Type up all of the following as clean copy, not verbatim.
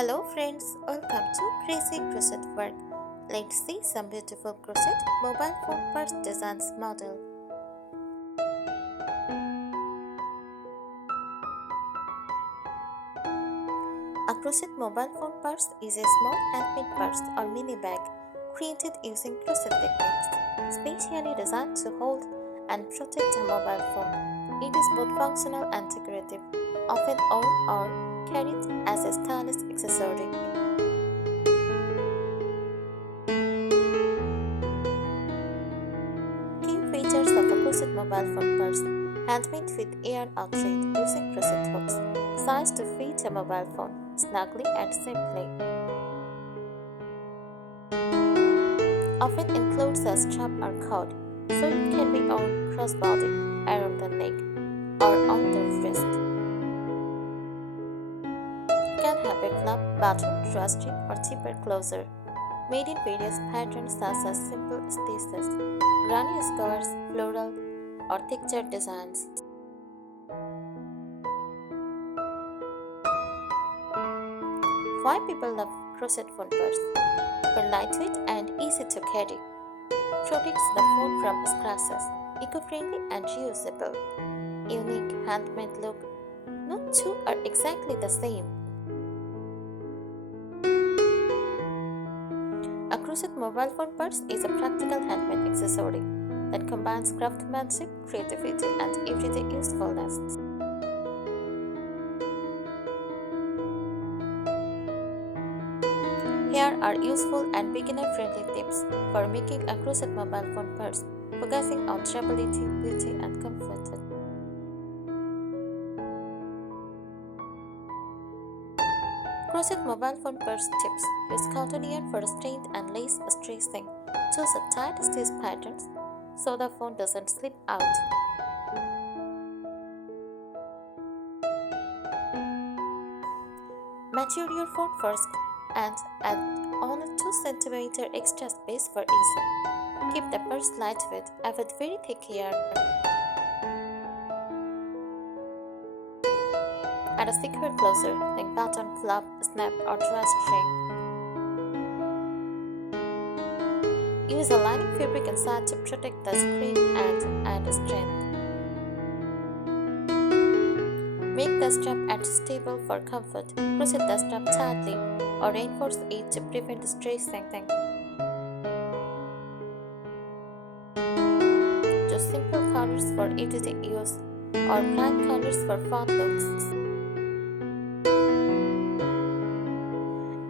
Hello friends, welcome to Crazy Crochet Work. Let's see some beautiful crochet mobile phone purse designs model. A crochet mobile phone purse is a small handmade purse or mini bag created using crochet techniques, specially designed to hold and protect a mobile phone. It is both functional and decorative, often worn or carried as a stylish accessory. Key features of a crochet mobile phone purse: handmade with air outlet using crochet hooks, sized to fit a mobile phone snugly and simply. Often includes a strap or cord, so it can be worn crossbody, around the neck, or on the wrist. Can have a flap, button, drawstring, or zipper closer. Made in various patterns such as simple stitches, granny squares, floral, or textured designs. Why people love crochet phone purse? For lightweight and easy to carry. Protects the phone from scratches. Eco-friendly and reusable. Unique handmade look. No two are exactly the same. A crochet mobile phone purse is a practical handmade accessory that combines craftsmanship, creativity, and everyday usefulness. Here are useful and beginner-friendly tips for making a crochet mobile phone purse, focusing on durability, beauty, and comfort. Crochet mobile phone purse tips: use cotton yarn for strength and lace tracing. Choose a tight stitch patterns so the phone doesn't slip out. Mature your phone first and add on a 2 cm extra space for ease. Keep the purse lightweight, avoid very thick yarn. Add a secure closer like button, flap, snap, or drawstring. Use a lining fabric inside to protect the screen and add strength. Make the strap adjustable for comfort. Crochet the strap tightly or reinforce it to prevent stretching. Choose simple colors for everyday use or bright colors for fun looks.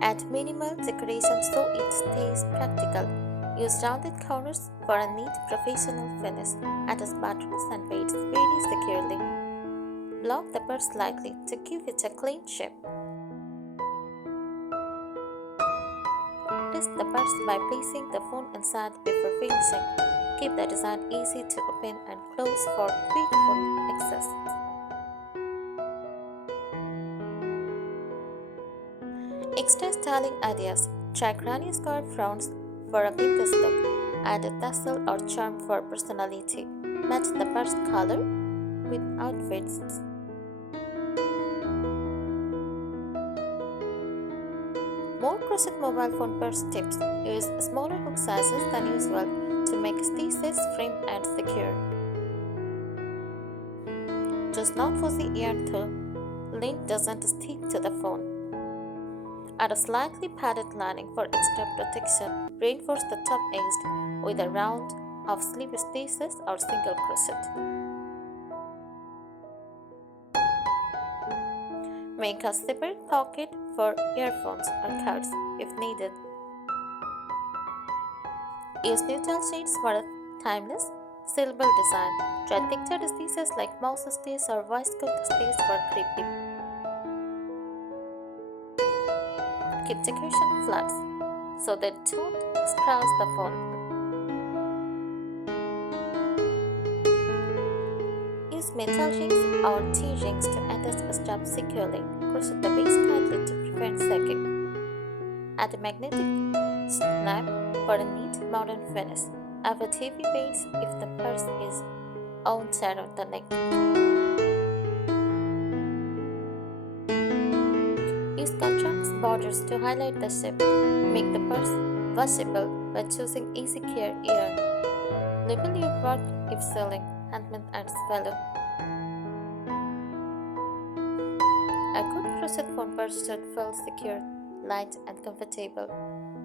Add minimal decoration so it stays practical. Use rounded corners for a neat professional finish. Attach buttons and beads very securely. Block the purse slightly to give it a clean shape. Test the purse by placing the phone inside before finishing. Keep the design easy to open and close for quick phone access. Extra styling ideas: try granny scarf fronts for a vintage look. Add a tassel or charm for personality. Match the purse color with outfits. More crochet mobile phone purse tips: use smaller hook sizes than usual to make stitches firm and secure. Choose non-fuzzy yarn so lint doesn't stick to the phone. Add a slightly padded lining for extra protection. Reinforce the top edge with a round of slip stitches or single crochet. Make a separate pocket for earphones or cards if needed. Use neutral shades for a timeless, silver design. Try textured stitches like mouse stitch or waistcoat stitch for creepy. Keep decoration flats so they don't scratch the phone. Use metal rings or T-rings to attach a strap securely. Crochet the base tightly to prevent sagging. Add a magnetic snap for a neat modern finish. Avoid heavy weights if the purse is wound around the neck. Use contrast borders to highlight the shape. Make the purse washable by choosing easy care yarn. Label your work if selling, handmade adds value. A good crochet phone purse should feel secure, light, and comfortable,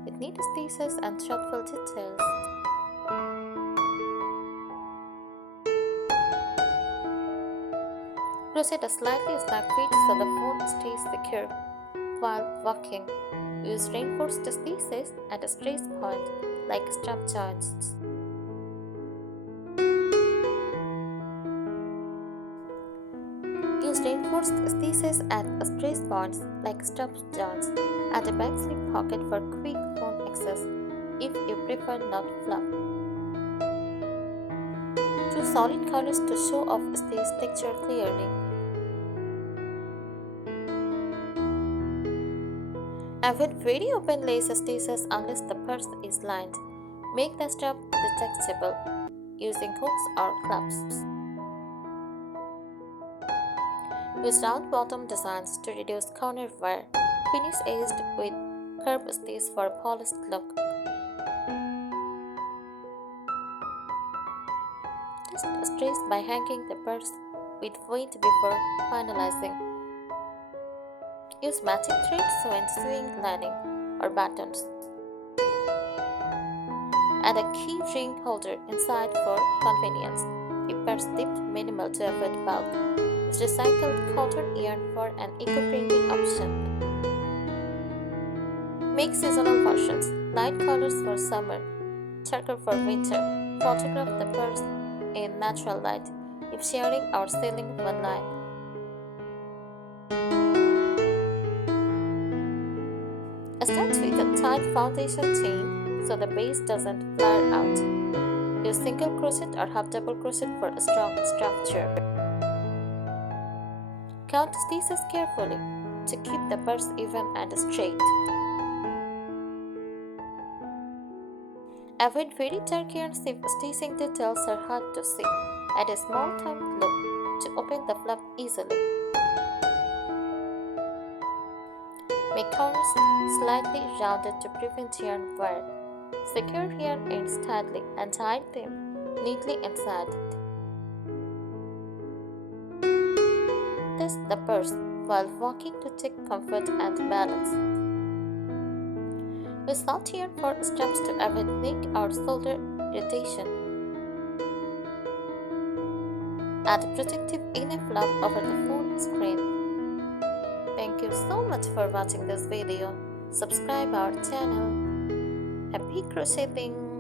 with neat stitches and thoughtful details. Crochet a slightly snug fit so the phone stays secure while walking. Use reinforced stitches at a stress point like strap joints. Use reinforced stitches at stress points like strap joints. Add a back slip pocket for quick phone access if you prefer not flap. Choose solid colors to show off stitch texture clearly. Avoid very open lace stitches unless the purse is lined. Make the strap detachable using hooks or clasps. Use round bottom designs to reduce corner wear. Finish edged with curved stitch for a polished look. Test stress by hanging the purse with weight before finalizing. Use matching threads when sewing lining or buttons. Add a key ring holder inside for convenience. Keep purse dipped minimal to avoid bulk. Use recycled cotton yarn for an eco-friendly option. Make seasonal versions. Light colors for summer, darker for winter. Photograph the purse in natural light if sharing or selling online. Start with a tight foundation chain so the base doesn't flare out. Use single crochet or half double crochet for a strong structure. Count stitches carefully to keep the purse even and straight. Avoid very dark yarns if stitching details are hard to see. Add a small timed loop to open the flap easily. Make corners slightly rounded to prevent yarn wear. Secure yarn ends tightly and tie them neatly inside. Test the purse while walking to check comfort and balance. Use soft yarn for straps to avoid neck or shoulder irritation. Add a protective inner flap over the phone screen. Thank you so much for watching this video. Subscribe our channel. Happy crocheting!